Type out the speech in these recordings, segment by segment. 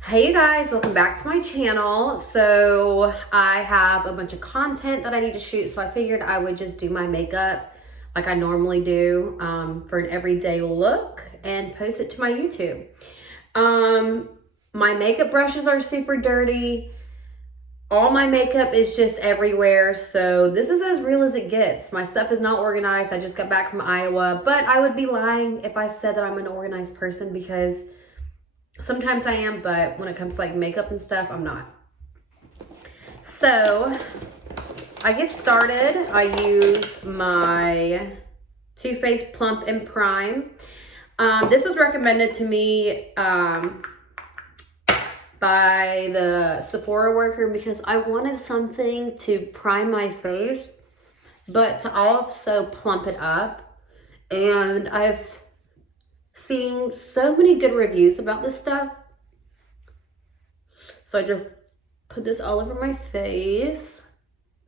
Hey you guys, welcome back to my channel. So I have a bunch of content that I need to shoot, so I figured I would just do my makeup like I normally do for an everyday look and post it to my YouTube. My makeup brushes are super dirty. All my makeup is just everywhere, so this is as real as it gets. My stuff is not organized. I just got back from Iowa, but I would be lying if I said that I'm an organized person because sometimes I am, but when it comes to like makeup and stuff, I'm not. So I get started. I use my Too Faced Plump and Prime. This was recommended to me by the Sephora worker because I wanted something to prime my face, but to also plump it up. And I've seen so many good reviews about this stuff. So I just put this all over my face.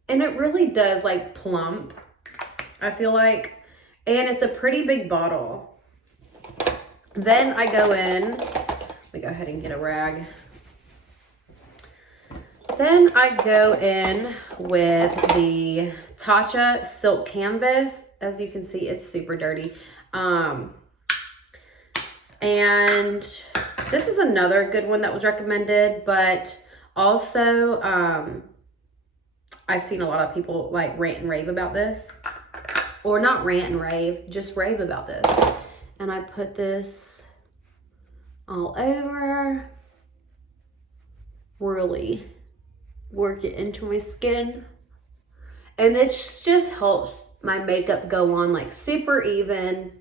And it really does like plump, I feel like. And it's a pretty big bottle. Then I go in, let me go ahead and get a rag. Then I go in with the Tatcha Silk Canvas. As you can see, it's super dirty. And this is another good one that was recommended, but also I've seen a lot of people like rant and rave about this. Or not rant and rave, just rave about this. And I put this all over. Really work it into my skin. And it's just helps my makeup go on like super even.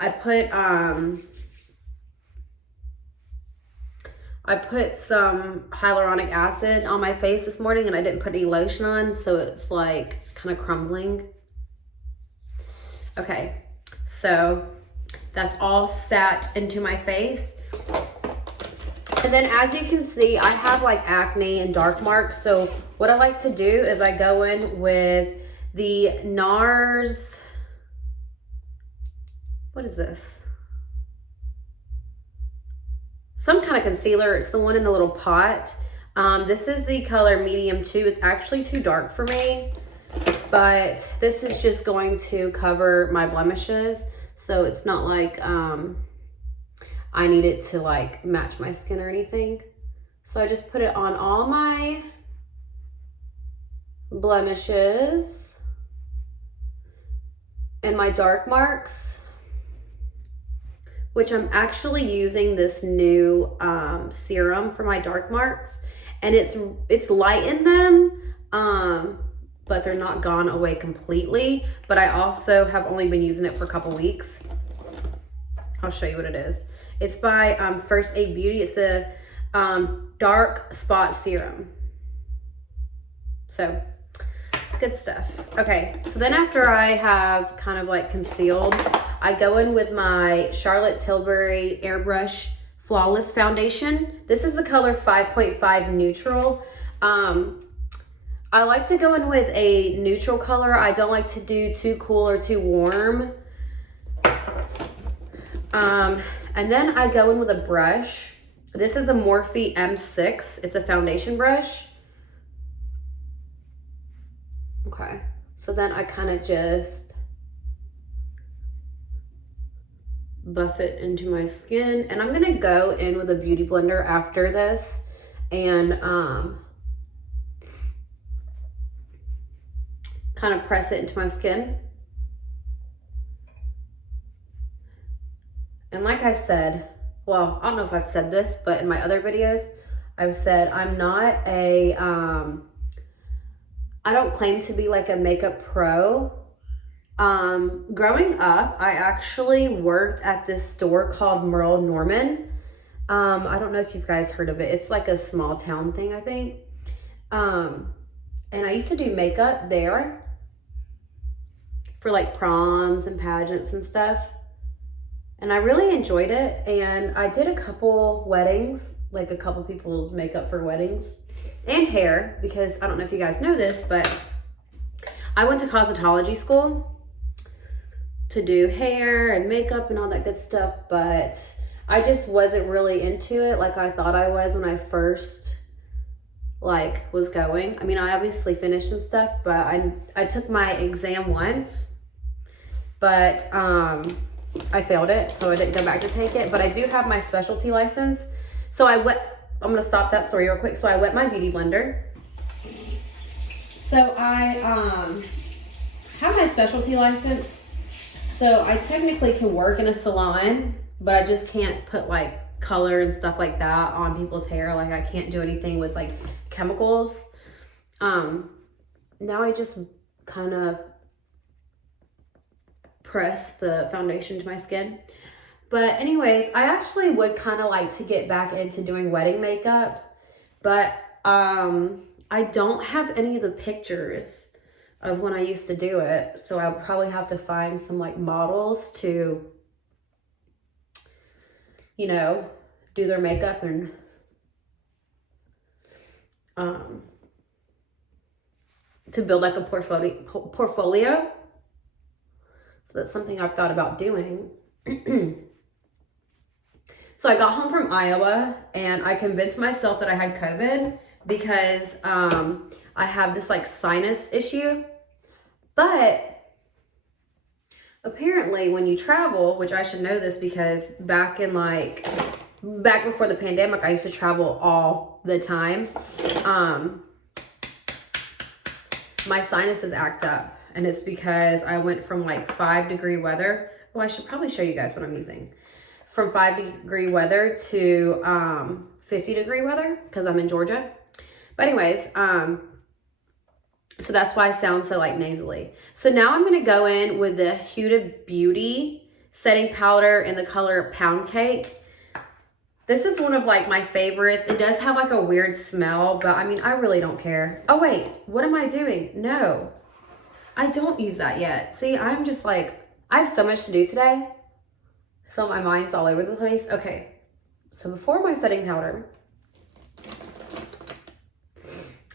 I put some hyaluronic acid on my face this morning and I didn't put any lotion on, so it's like kind of crumbling. Okay, so that's all sat into my face. And then as you can see, I have like acne and dark marks. So what I like to do is I go in with the Nars, what is this? Some kind of concealer. It's the one in the little pot. This is the color medium 2. It's actually too dark for me, but this is just going to cover my blemishes. So it's not like I need it to like match my skin or anything. So I just put it on all my blemishes and my dark marks, which I'm actually using this new serum for my dark marks, and it's lightened them, but they're not gone away completely. But I also have only been using it for a couple weeks. I'll show you what it is. It's by First Aid Beauty. It's a dark spot serum. So good stuff. Okay, so then after I have kind of like concealed, I go in with my Charlotte Tilbury Airbrush Flawless Foundation. This is the color 5.5 Neutral. I like to go in with a neutral color. I don't like to do too cool or too warm. And then I go in with a brush. This is the Morphe M6. It's a foundation brush. Okay, so then I kind of just buff it into my skin, and I'm gonna go in with a beauty blender after this and kind of press it into my skin. And like I said, well, I don't know if I've said this, but in my other videos I've said I'm not a I don't claim to be like a makeup pro. Growing up, I actually worked at this store called Merle Norman. I don't know if you guys heard of it. It's like a small town thing, I think. And I used to do makeup there for like proms and pageants and stuff. And I really enjoyed it. And I did a couple weddings, like a couple people's makeup for weddings and hair, because I don't know if you guys know this, but I went to cosmetology school. to do hair and makeup and all that good stuff, but I just wasn't really into it like I thought I was when I first like was going. I mean, I obviously finished and stuff, but I took my exam once, but I failed it, so I didn't go back to take it. But I do have my specialty license. So I'm gonna stop that story real quick. So I wet my beauty blender. So I have my specialty license. So I technically can work in a salon, but I just can't put like color and stuff like that on people's hair. Like I can't do anything with like chemicals. Now I just kind of press the foundation to my skin. But anyways, I actually would kind of like to get back into doing wedding makeup, but I don't have any of the pictures of when I used to do it, so I'll probably have to find some like models to, you know, do their makeup and to build like a portfolio. So that's something I've thought about doing. So I got home from Iowa and I convinced myself that I had COVID because I have this like sinus issue. But apparently when you travel, which I should know this because back before the pandemic, I used to travel all the time. My sinuses act up, and it's because I went from like 5-degree weather. Oh, I should probably show you guys what I'm using. From 5-degree weather to 50-degree weather because I'm in Georgia. But anyways, so that's why I sound so like nasally. So now I'm going to go in with the Huda Beauty setting powder in the color Pound Cake. This is one of like my favorites. It does have like a weird smell, but I mean, I really don't care. Oh wait, what am I doing? No, I don't use that yet. See, I'm just like, I have so much to do today. So my mind's all over the place. Okay, so before my setting powder,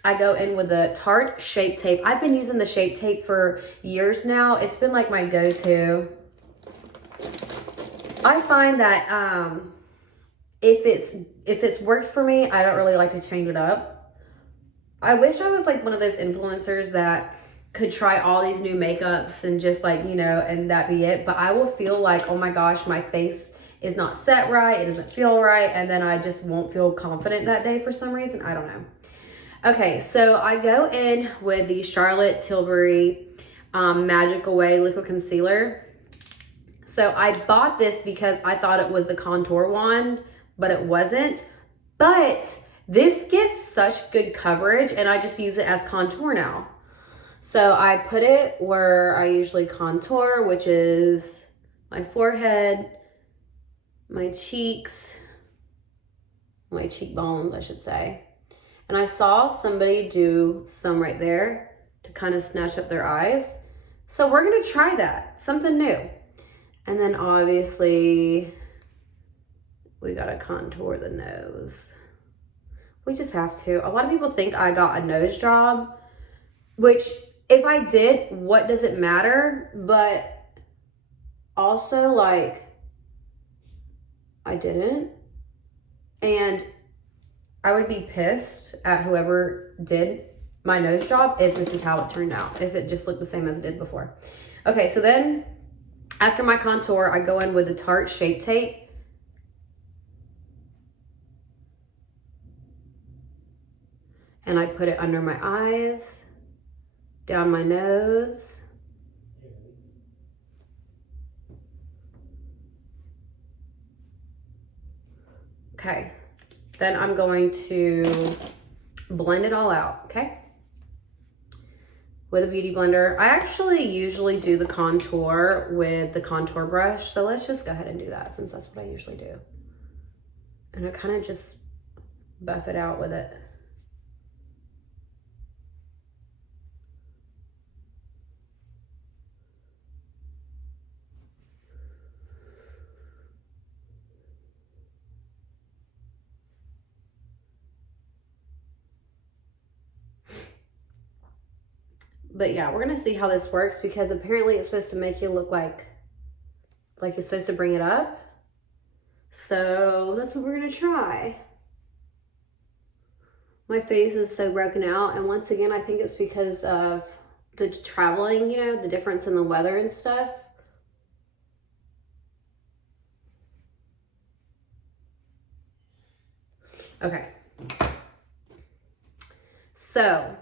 I go in with the Tarte Shape Tape. I've been using the Shape Tape for years now. It's been like my go-to. I find that if it works for me, I don't really like to change it up. I wish I was like one of those influencers that could try all these new makeups and just like, you know, and that be it. But I will feel like, oh my gosh, my face is not set right. It doesn't feel right. And then I just won't feel confident that day for some reason. I don't know. Okay, so I go in with the Charlotte Tilbury Magic Away Liquid Concealer. So I bought this because I thought it was the contour wand, but it wasn't. But this gives such good coverage, and I just use it as contour now. So I put it where I usually contour, which is my forehead, my cheeks, my cheekbones, I should say. And I saw somebody do some right there to kind of snatch up their eyes. So we're gonna try that, something new. And then obviously we gotta contour the nose. We just have to. A lot of people think I got a nose job, which if I did, what does it matter? But also like, I didn't. And I would be pissed at whoever did my nose job if this is how it turned out, if it just looked the same as it did before. Okay, so then after my contour, I go in with the Tarte Shape Tape. And I put it under my eyes, down my nose. Okay. Then I'm going to blend it all out, okay? With a beauty blender. I actually usually do the contour with the contour brush, so let's just go ahead and do that since that's what I usually do. And I kind of just buff it out with it. But yeah, we're gonna see how this works because apparently it's supposed to make you look like Like it's supposed to bring it up. So that's what we're gonna try. My face is so broken out, and once again, I think it's because of the traveling, you know, the difference in the weather and stuff. Okay. So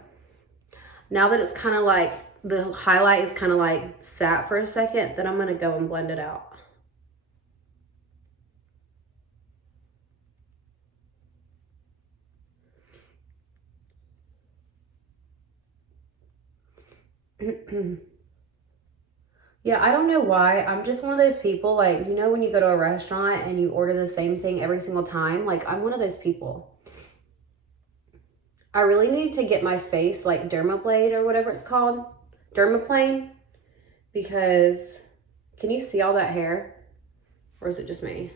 now that it's kind of like, the highlight is kind of like sat for a second, then I'm gonna go and blend it out. Yeah, I don't know why. I'm just one of those people, like, you know, when you go to a restaurant and you order the same thing every single time, like, I'm one of those people. I really need to get my face, like, dermablade or whatever it's called, dermaplane, because can you see all that hair? Or is it just me?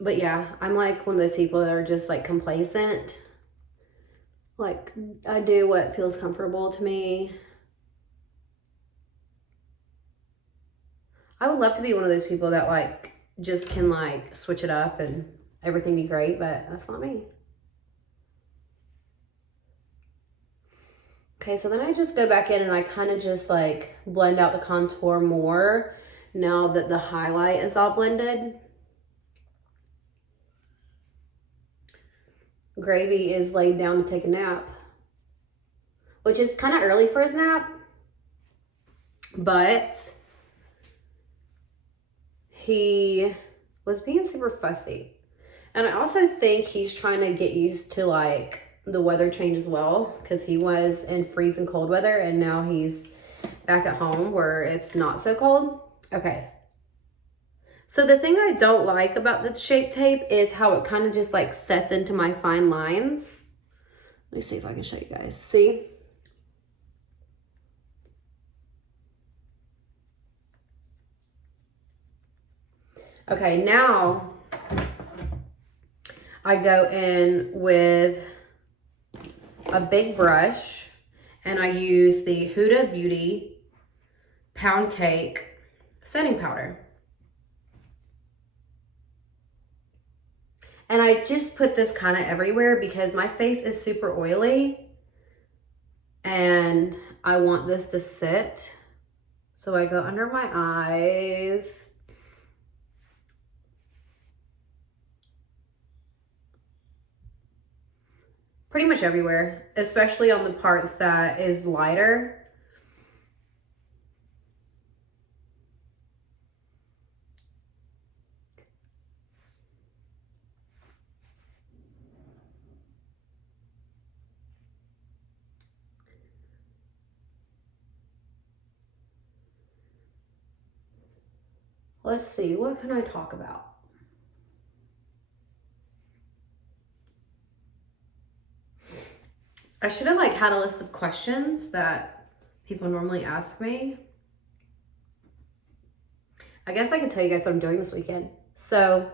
But yeah, I'm like one of those people that are just like complacent. Like, I do what feels comfortable to me. I would love to be one of those people that like just can like switch it up and everything be great, but that's not me. Okay, so then I just go back in and I kind of just like blend out the contour more now that the highlight is all blended. Gravy is laid down to take a nap, which is kind of early for his nap, but he was being super fussy. And I also think he's trying to get used to like the weather change as well, because he was in freezing cold weather and now he's back at home where it's not so cold. Okay. So the thing I don't like about the Shape Tape is how it kind of just like sets into my fine lines. Let me see if I can show you guys. See? Okay, now I go in with a big brush and I use the Huda Beauty Pound Cake setting powder. And I just put this kind of everywhere because my face is super oily and I want this to sit. So I go under my eyes. Pretty much everywhere, especially on the parts that is lighter. Let's see, what can I talk about? I should have like had a list of questions that people normally ask me. I guess I can tell you guys what I'm doing this weekend. So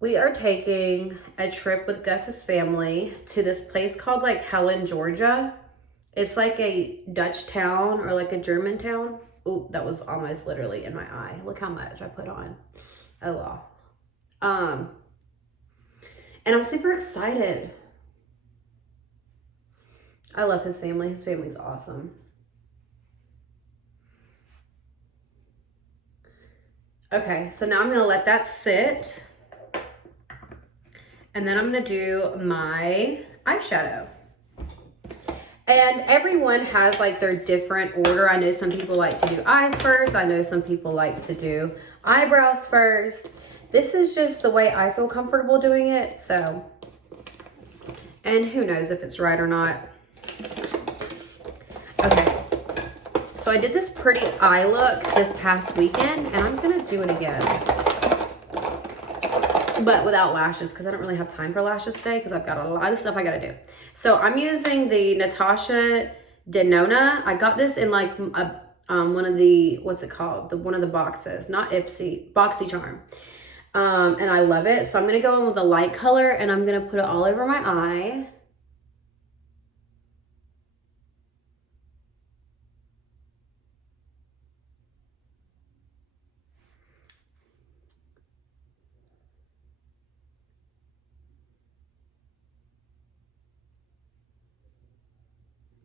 we are taking a trip with Gus's family to this place called like Helen, Georgia. It's like a Dutch town or like a German town. Oh, that was almost literally in my eye. Look how much I put on. Oh well. And I'm super excited. I love his family. His family's awesome. Okay, so now I'm gonna let that sit. And then I'm gonna do my eyeshadow. And everyone has like their different order. I know some people like to do eyes first. I know some people like to do eyebrows first. This is just the way I feel comfortable doing it, so. And who knows if it's right or not. Okay, so I did this pretty eye look this past weekend, and I'm gonna do it again. But without lashes, because I don't really have time for lashes today, because I've got a lot of stuff I gotta do. So I'm using the Natasha Denona. I got this in like a, one of the, what's it called? One of the boxes, not Ipsy, BoxyCharm. And I love it. So I'm going to go in with a light color and I'm going to put it all over my eye.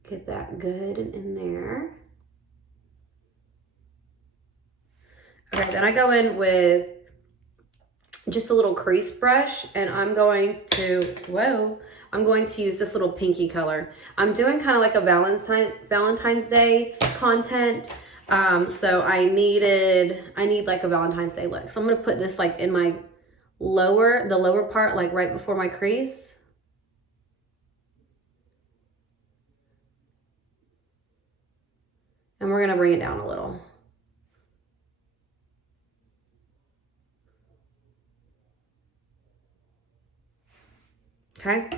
Get that good and in there. Okay, then I go in with just a little crease brush and I'm going to, I'm going to use this little pinky color. I'm doing kind of like a Valentine's Day content. So I need like a Valentine's Day look. So I'm going to put this like in my the lower part, like right before my crease. And we're going to bring it down a little. Okay,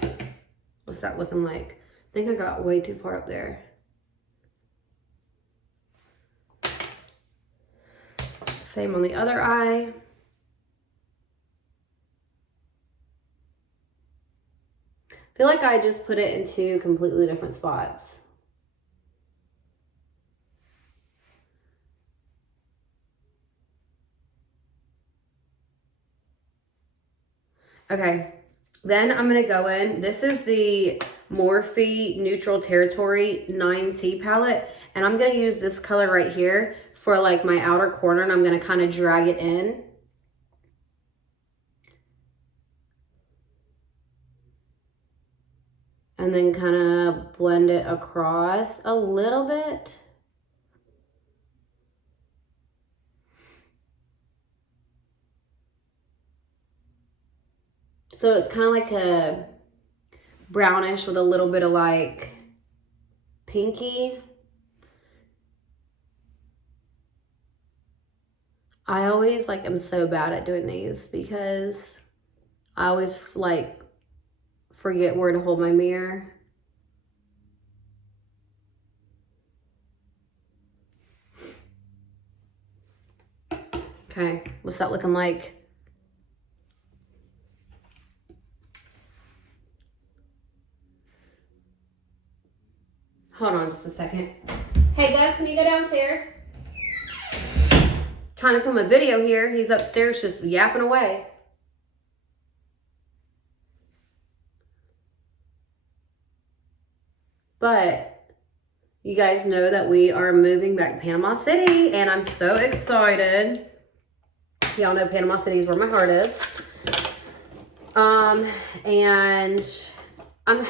what's that looking like? I think I got way too far up there. Same on the other eye. I feel like I just put it in two completely different spots. Okay. Then I'm going to go in. This is the Morphe Neutral Territory 9T palette. And I'm going to use this color right here for like my outer corner. And I'm going to kind of drag it in. And then kind of blend it across a little bit. So it's kind of like a brownish with a little bit of like pinky. I always like am so bad at doing these because I always like forget where to hold my mirror. Okay, what's that looking like? Hold on just a second. Hey Gus, can you go downstairs? Trying to film a video here. He's upstairs just yapping away. But you guys know that we are moving back to Panama City and I'm so excited. Y'all know Panama City is where my heart is.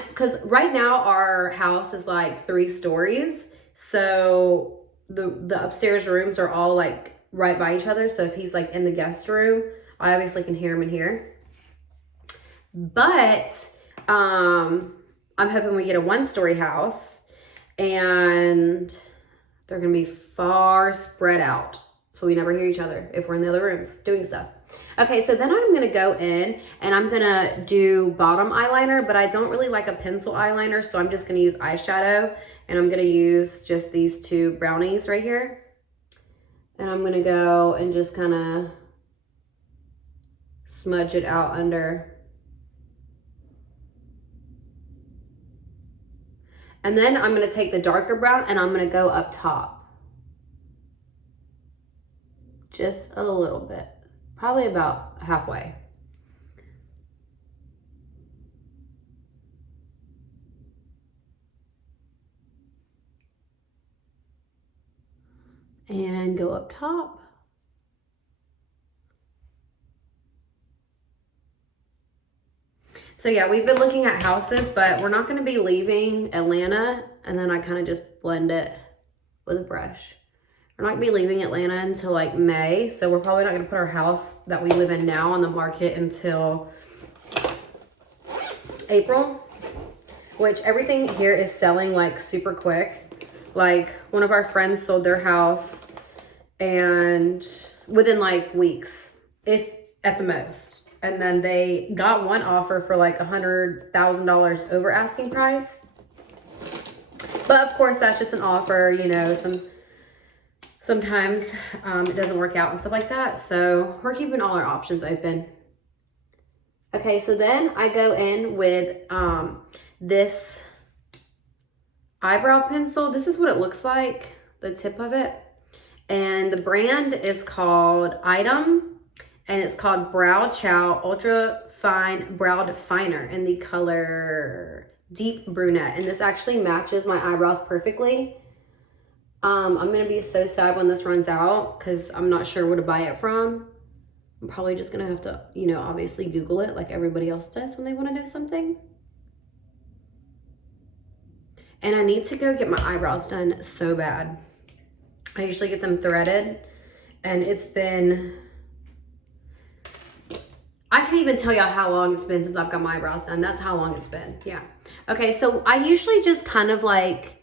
Because right now our house is like 3 stories. So the upstairs rooms are all like right by each other. So if he's like in the guest room, I obviously can hear him in here. But I'm hoping we get a 1-story house and they're gonna be far spread out. So we never hear each other if we're in the other rooms doing stuff. Okay, so then I'm gonna go in and I'm gonna do bottom eyeliner, but I don't really like a pencil eyeliner, so I'm just gonna use eyeshadow and I'm gonna use just these 2 brownies right here. And I'm gonna go and just kind of smudge it out under. And then I'm gonna take the darker brown and I'm gonna go up top. Just a little bit, probably about halfway. And go up top. So yeah, we've been looking at houses, but we're not going to be leaving Atlanta. And then I kind of just blend it with a brush. We're not going to be leaving Atlanta until like May. So we're probably not going to put our house that we live in now on the market until April. Which everything here is selling like super quick. Like one of our friends sold their house and within like weeks, if at the most. And then they got one offer for like $100,000 over asking price. But of course, that's just an offer, you know, sometimes it doesn't work out and stuff like that. So we're keeping all our options open. Okay, so then I go in with this eyebrow pencil. This is what it looks like, the tip of it. And the brand is called Item, and it's called Brow Chow Ultra Fine Brow Definer in the color Deep Brunette. And this actually matches my eyebrows perfectly. I'm gonna be so sad when this runs out because I'm not sure where to buy it from. I'm probably just gonna have to, you know, obviously Google it like everybody else does when they want to know something. And I need to go get my eyebrows done so bad. I usually get them threaded, and it's been, I can't even tell y'all how long it's been since I've got my eyebrows done. That's how long it's been. Yeah. Okay, so I usually just kind of like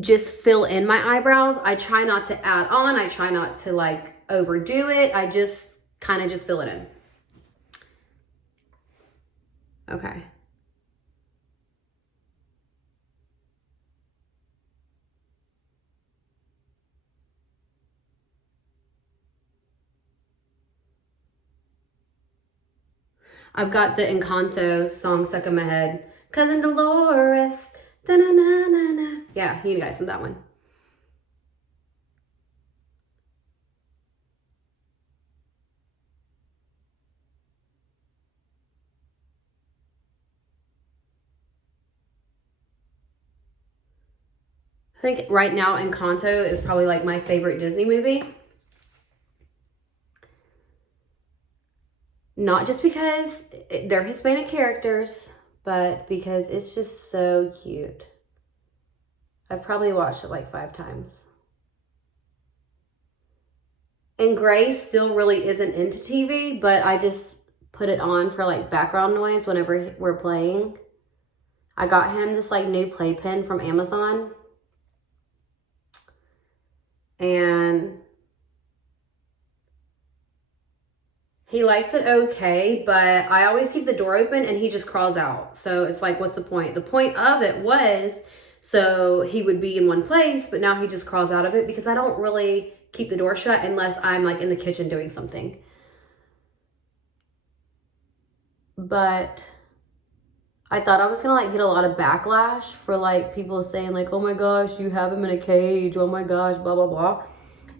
just fill in my eyebrows. I try not to add on. I try not to like overdo it. I just kind of just fill it in. Okay. I've got the Encanto song stuck in my head. Cousin Dolores. Da-na-na-na-na. Yeah, you guys know that one. I think right now Encanto is probably like my favorite Disney movie. Not just because they're Hispanic characters, but because it's just so cute. I've probably watched it like 5 times. And Grace still really isn't into TV, but I just put it on for like background noise whenever we're playing. I got him this like new playpen from Amazon. And he likes it okay, but I always keep the door open and he just crawls out. So it's like, what's the point? The point of it was so he would be in one place, but now he just crawls out of it because I don't really keep the door shut unless I'm like in the kitchen doing something. But I thought I was gonna like get a lot of backlash for like people saying like, oh my gosh, you have him in a cage. Oh my gosh, blah, blah, blah.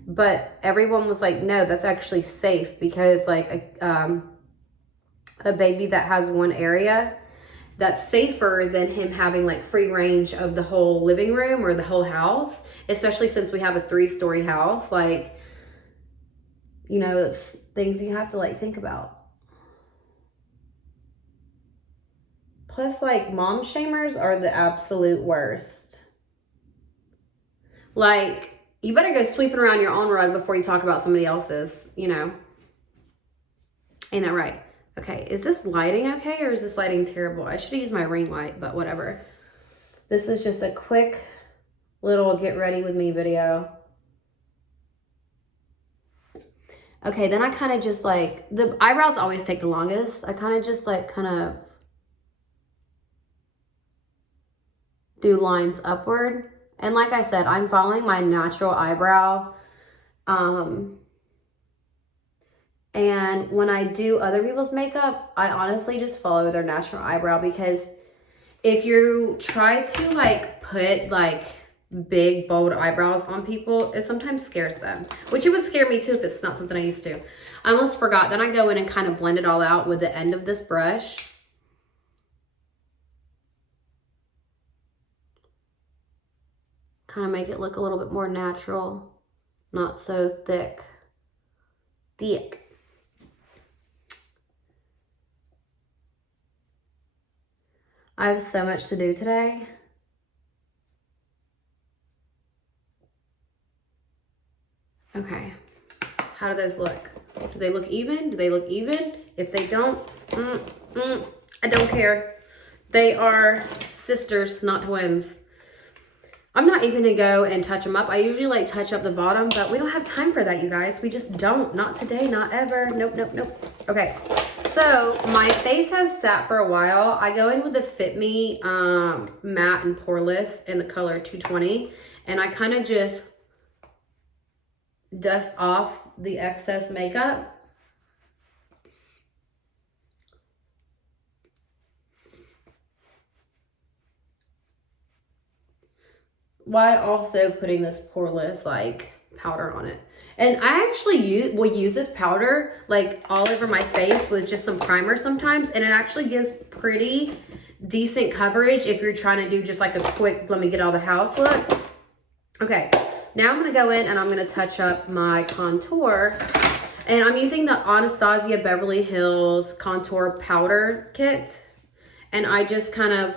But everyone was like, no, that's actually safe because like a baby that has one area, that's safer than him having like free range of the whole living room or the whole house, especially since we have a 3-story house. Like, you know, it's things you have to like think about. Plus, like, mom shamers are the absolute worst. Like, you better go sweeping around your own rug before you talk about somebody else's, you know. Ain't that right? Okay, is this lighting okay or is this lighting terrible? I should have used my ring light, but whatever. This was just a quick little get ready with me video. Okay, then I kind of just like, the eyebrows always take the longest. I kind of just like kind of do lines upward. And like I said, I'm following my natural eyebrow. And when I do other people's makeup, I honestly just follow their natural eyebrow, because if you try to like put like big bold eyebrows on people, it sometimes scares them, which it would scare me too if it's not something I used to. I almost forgot. Then I go in and kind of blend it all out with the end of this brush. Kind of make it look a little bit more natural, not so thick. I have so much to do today. Okay, how do those look? Do they look even? Do they look even? If they don't, I don't care. They are sisters, not twins. I'm not even gonna go and touch them up. I usually like touch up the bottom, but we don't have time for that, you guys. We just don't. Not today, not ever. Nope, nope, nope. Okay, so my face has sat for a while. I go in with the Fit Me matte and poreless in the color 220, and I kind of just dust off the excess makeup. While also putting this poreless like powder on it. And I actually will use this powder like all over my face with just some primer sometimes, and it actually gives pretty decent coverage if you're trying to do just like a quick let me get out of the house look. Okay, now I'm gonna go in and I'm gonna touch up my contour, and I'm using the Anastasia Beverly Hills contour powder kit, and I just kind of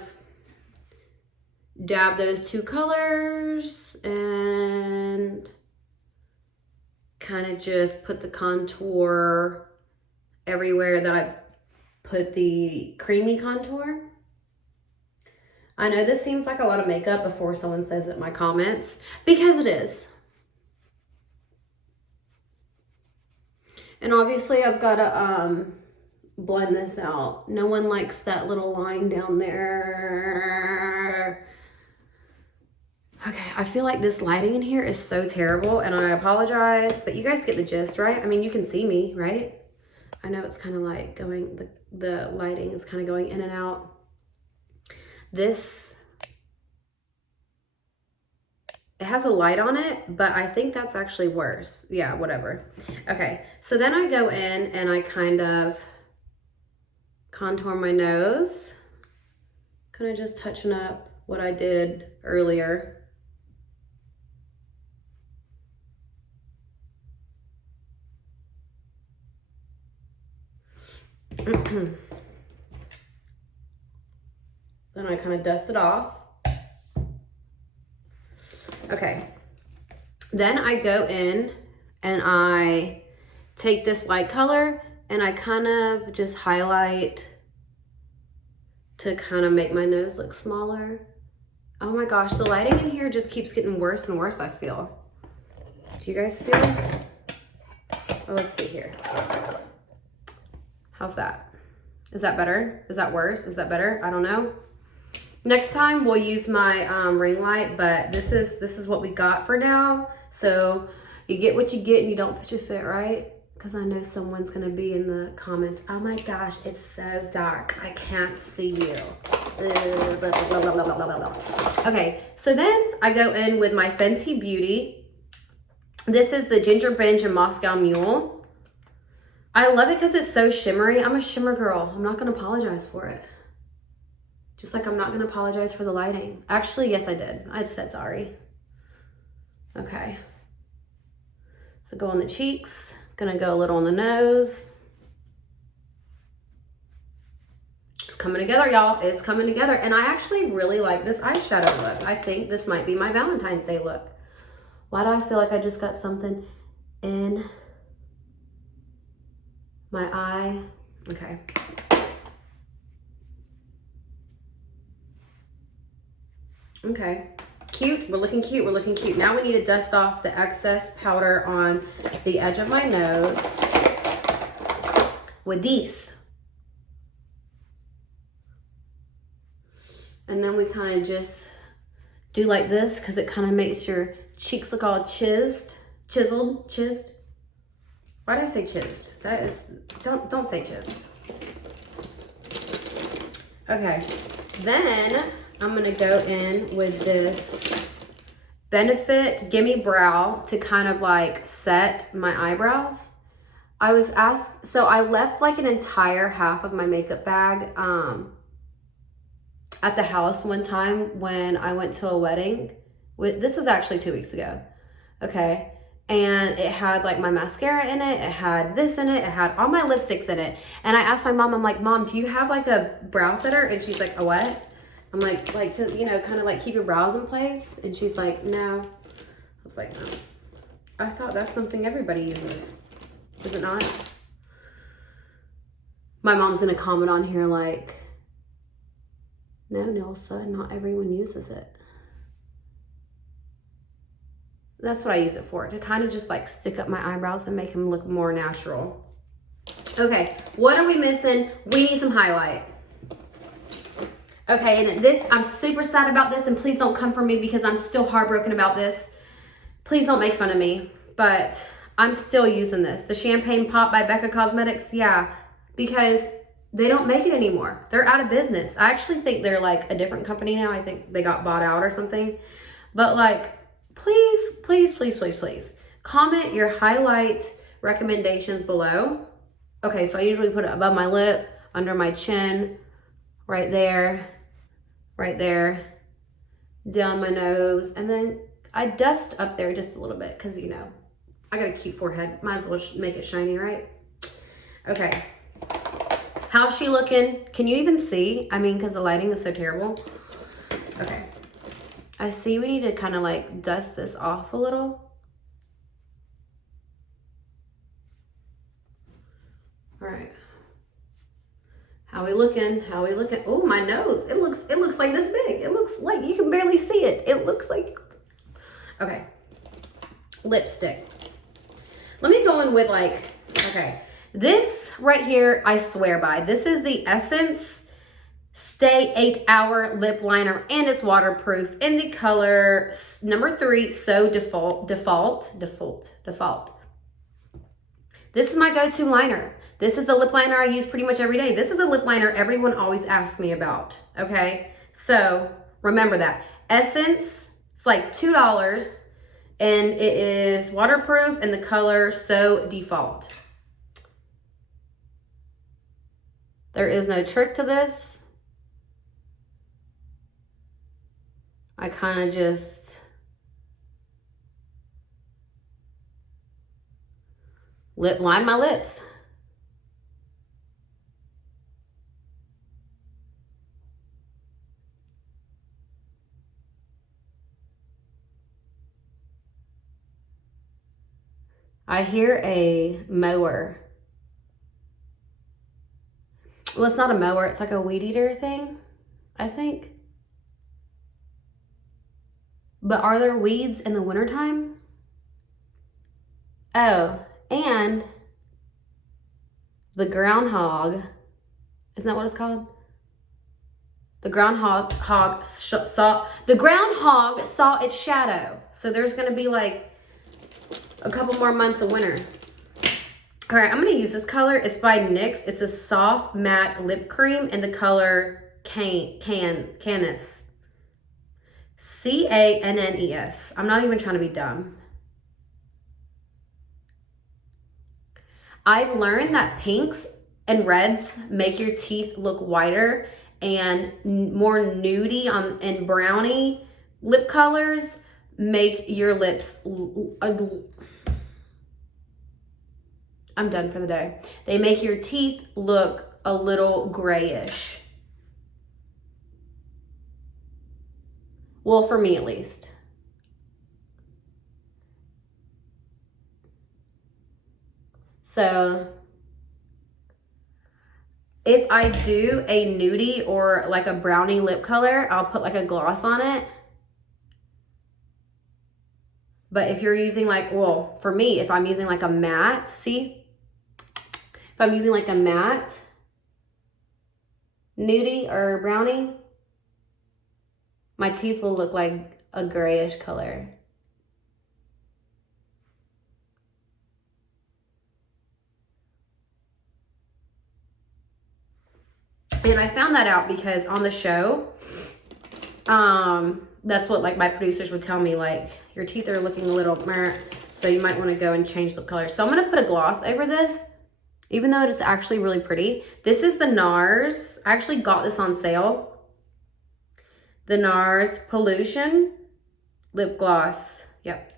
dab those two colors and kind of just put the contour everywhere that I've put the creamy contour. I know this seems like a lot of makeup before someone says it in my comments, because it is. And obviously I've got to blend this out. No one likes that little line down there. Okay, I feel like this lighting in here is so terrible, and I apologize, but you guys get the gist, right? I mean, you can see me, right? I know it's kind of like going, the lighting is kind of going in and out. This, it has a light on it, but I think that's actually worse. Yeah, whatever. Okay, so then I go in and I kind of contour my nose, kind of just touching up what I did earlier. Then I kind of dust it off. Okay. Then I go in and I take this light color and I kind of just highlight to kind of make my nose look smaller. Oh my gosh, the lighting in here just keeps getting worse and worse, I feel. Do you guys feel? Oh, let's see here. How's that? Is that better? Is that worse? Is that better? I don't know. Next time we'll use my ring light, but this is what we got for now. So you get what you get and you don't put your foot, right? Because I know someone's gonna be in the comments, oh my gosh, it's so dark, I can't see you. Okay, so then I go in with my Fenty Beauty. This is the Ginger Binge and Moscow Mule. I love it because it's so shimmery. I'm a shimmer girl. I'm not going to apologize for it. Just like I'm not going to apologize for the lighting. Actually, yes, I did. I said sorry. Okay. So go on the cheeks. Going to go a little on the nose. It's coming together, y'all. It's coming together. And I actually really like this eyeshadow look. I think this might be my Valentine's Day look. Why do I feel like I just got something in my eye? Okay. Okay. Cute. We're looking cute. We're looking cute. Now we need to dust off the excess powder on the edge of my nose with these. And then we kind of just do like this because it kind of makes your cheeks look all chiseled. Why did I say chiseled? That is, don't say chiseled. Okay, then I'm gonna go in with this Benefit Gimme Brow to kind of like set my eyebrows. I was asked, so I left like an entire half of my makeup bag at the house one time when I went to a wedding. This was actually 2 weeks ago, okay? And it had like my mascara in it, it had this in it, it had all my lipsticks in it. And I asked my mom, I'm like, Mom, do you have like a brow setter? And she's like, a what? I'm like to, you know, kind of like keep your brows in place. And she's like, no. I was like, no. I thought that's something everybody uses. Is it not? My mom's gonna comment on here like, no, Nilsa, not everyone uses it. That's what I use it for, to kind of just like stick up my eyebrows and make them look more natural. Okay, what are we missing? We need some highlight. Okay, and this, I'm super sad about this, and please don't come for me because I'm still heartbroken about this. Please don't make fun of me. but I'm still using this. The Champagne Pop by Becca Cosmetics, yeah, because they don't make it anymore. They're out of business. I actually think they're like a different company now. I think they got bought out or something. But like, please, please, please, please, please comment your highlight recommendations below. Okay, so I usually put it above my lip, under my chin, right there, down my nose, and then I dust up there just a little bit because, you know, I got a cute forehead. Might as well make it shiny, right? Okay. How's she looking? Can you even see? I mean, because the lighting is so terrible. Okay. I see we need to kind of like dust this off a little. All right. How we looking? How we looking? Oh, my nose. It looks like this big. It looks like you can barely see it. It looks like, okay. Lipstick. Let me go in with like, okay. This right here, I swear by. This is the Essence Stay 8-Hour Lip Liner, and it's waterproof in the color number 3, So Default. This is my go-to liner. This is the lip liner I use pretty much every day. This is the lip liner everyone always asks me about, okay? So remember that. Essence, it's like $2, and it is waterproof in the color So Default. There is no trick to this. I kind of just line my lips. I hear a mower. Well, it's not a mower, it's like a weed eater thing, I think. But are there weeds in the wintertime? Oh, and the groundhog, isn't that what it's called? The groundhog saw its shadow. So there's gonna be like a couple more months of winter. All right, I'm gonna use this color. It's by NYX. It's a soft matte lip cream in the color Cannes. C-A-N-N-E-S. I'm not even trying to be dumb. I've learned that pinks and reds make your teeth look whiter, and more nudie and brownie lip colors make your lips, I'm done for the day. They make your teeth look a little grayish. Well, for me at least. So if I do a nudie or like a brownie lip color, I'll put like a gloss on it. But if you're using like, well, for me, if I'm using like a matte, see? If I'm using like a matte nudie or brownie, my teeth will look like a grayish color. And I found that out because on the show, that's what like my producers would tell me, like, your teeth are looking a little meh, so you might want to go and change the color. So I'm going to put a gloss over this, even though it's actually really pretty. This is the Nars. I actually got this on sale. The Nars Pollution lip gloss. Yep.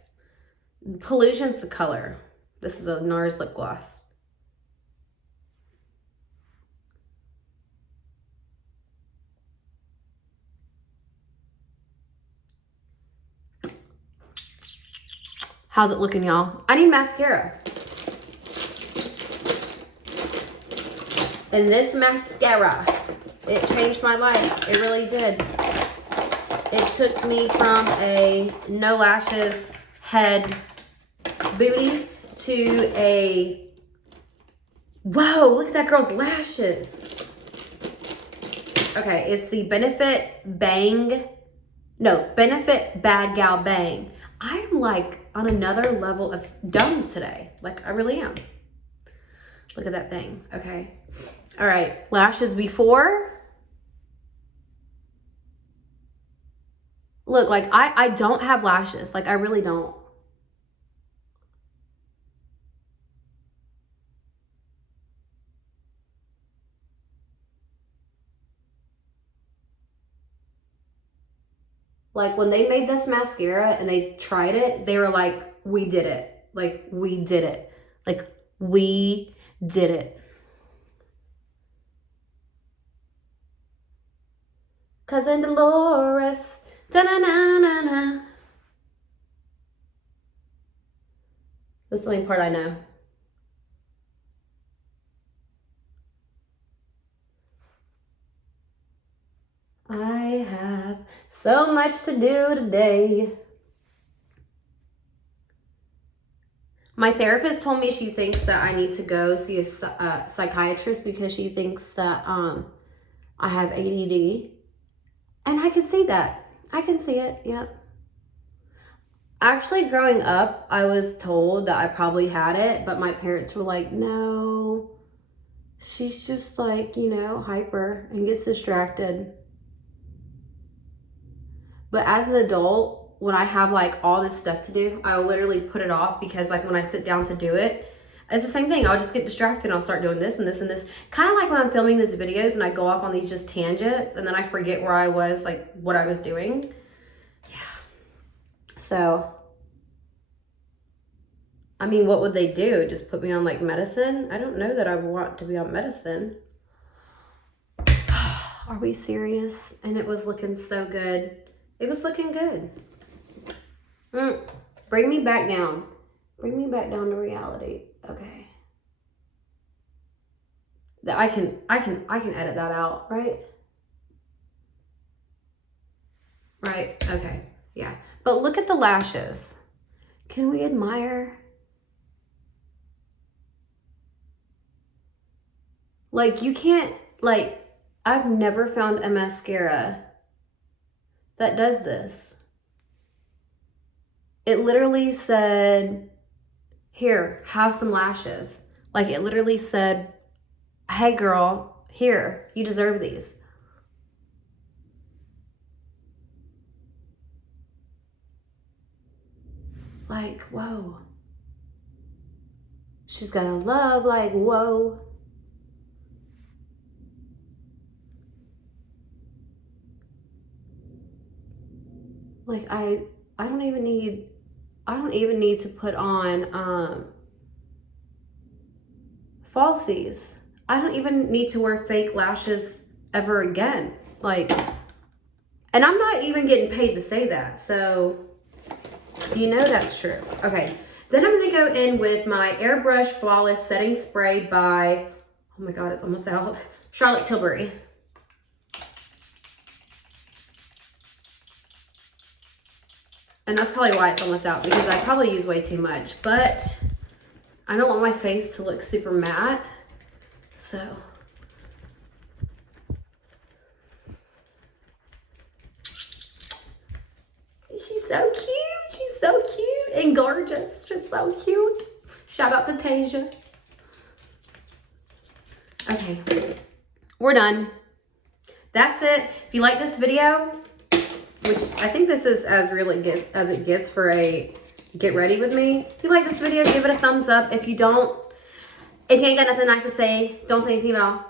Pollution's the color. This is a Nars lip gloss. How's it looking, y'all? I need mascara. And this mascara, it changed my life. It really did. It took me from a no lashes head booty to a, whoa, look at that girl's lashes. Okay, it's the Benefit Bad Gal Bang. I am like on another level of dumb today. Like I really am. Look at that thing. Okay. All right. Lashes before. Look, like I don't have lashes. Like I really don't. Like when they made this mascara and they tried it, they were like, we did it. Like we did it. Like we did it. Cousin Dolores. Da-na-na-na-na. That's the only part I know. I have so much to do today. My therapist told me she thinks that I need to go see a psychiatrist because she thinks that I have ADD. And I can see that. I can see it, yep. Actually, growing up, I was told that I probably had it, but my parents were like, no, she's just like, you know, hyper and gets distracted. But as an adult, when I have like all this stuff to do, I will literally put it off because like when I sit down to do it, it's the same thing. I'll just get distracted and I'll start doing this and this and this. Kind of like when I'm filming these videos and I go off on these just tangents and then I forget where I was, like what I was doing. Yeah. So, I mean, what would they do? Just put me on like medicine? I don't know that I want to be on medicine. Are we serious? And it was looking so good. It was looking good. Bring me back down. Bring me back down to reality. Okay. I can edit that out, right? Right. Okay. Yeah. But look at the lashes. Can we admire? Like you can't, like, I've never found a mascara that does this. It literally said, here, have some lashes. Like it literally said, hey girl, here, you deserve these. Like, whoa. She's gonna love, like, whoa. Like I don't even need to put on falsies. I don't even need to wear fake lashes ever again. Like, and I'm not even getting paid to say that. So, you know that's true. Okay, then I'm gonna go in with my Airbrush Flawless Setting Spray by, oh my God, it's almost out, Charlotte Tilbury. And that's probably why it's almost out, because I probably use way too much, but I don't want my face to look super matte, so. She's so cute. She's so cute and gorgeous. She's so cute. Shout out to Tatcha. Okay, we're done. That's it. If you like this video, which I think this is as really good as it gets for a get ready with me. If you like this video, give it a thumbs up. If you don't, if you ain't got nothing nice to say, don't say anything at all.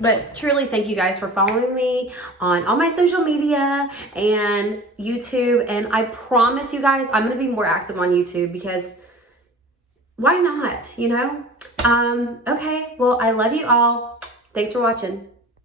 But truly, thank you guys for following me on all my social media and YouTube. And I promise you guys, I'm going to be more active on YouTube because why not, you know? Okay, well, I love you all. Thanks for watching.